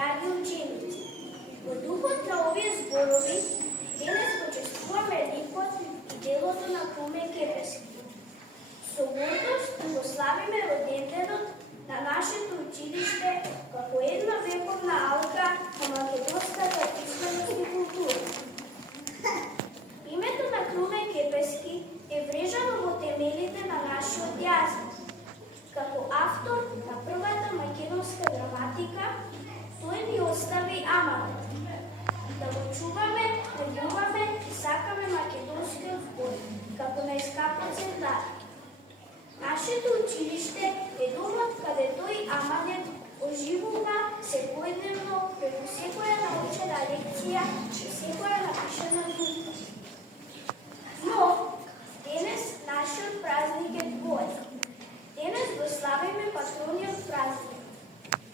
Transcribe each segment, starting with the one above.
драги ученици, во духот на овие зборови, денес почестуваме ликот и делото на Круме Кепески. Со гордост го славиме роденденот на нашето училиште како една вековна алка на македонската писменост и култура. Името на Круме Кепески е врежано во темелите на нашиот јазик. Како автор на првата македонска граматика, тој ни остави аманет да го чуваме, негуваме и сакаме македонскиот збор како најскапоцен дар. Нашето училиште е домот каде тој аманет оживува секојдневно преку секоја научена лекција и секоја напишана дума. Но, денес нашиот празник е двоен. Денес го славиме патрониот празник,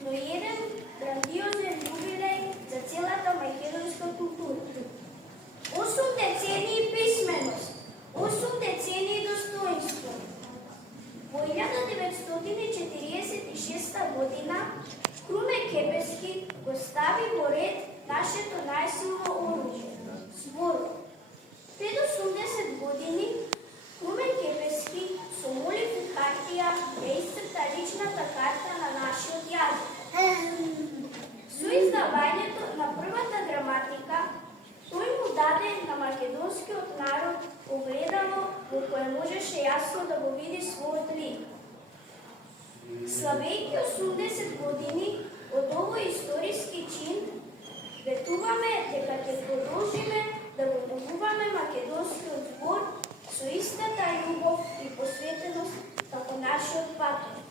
но и еден грандиозен јубилеј за целата македонска култура. 8 децении писменост, 8 децении достоинство. Во 1946 година Круме Кепески го стави во ред нашето најсилно оружје – зборот. Пред 80 години Круме Кепески со молив и хартија ја исцрта личната карта на нашиот јазик. Со издавањето на првата граматика, тој му даде на македонскиот народ огледало во кое можеше јасно да го види својот лик. Славејќи 80 години од овој историски чин, ветуваме дека ќе продолжиме да го негуваме македонскиот збор со истата љубов и посветеност како нашиот патрон.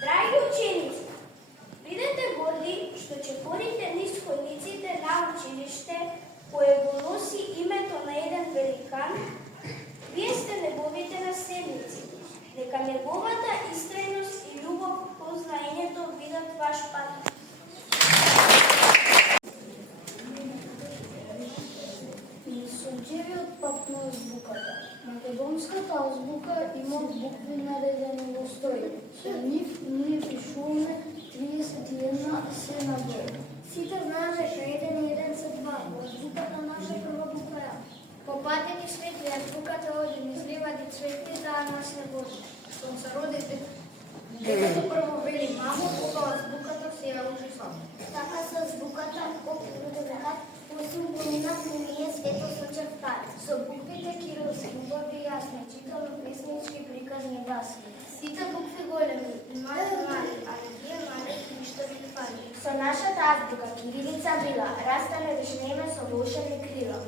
Драги ученици, бидете горди што ќе ходите низ ходниците на училиште кое го носи името на еден великан. Вие сте неговите наследници. Нека неговата истрајност и љубов кон знаењето бидат ваш патрон. Сончевиот пак на азбуката. Македонската азбука има букви наредени во стои. Со нив ние пишуваме 31 се на број. Сите знаат дека еден и еден се два. Азбуката наша прва буква е. По патени светли азбуката оди низ ливади цвети да нас не Боже. Штом се родите, Детето прво вели мамо, кога азбуката се ја учи сам. Така со азбуката, векат, 8 година помие свето сончев пат. Со буквите кирилски, убави јасни, читаме песнички приказни басни. Сите букви големи, мали, али тие мали ништо ви фали. Со нашата азбука кирилица била, растане вишнеме со волшебни крила.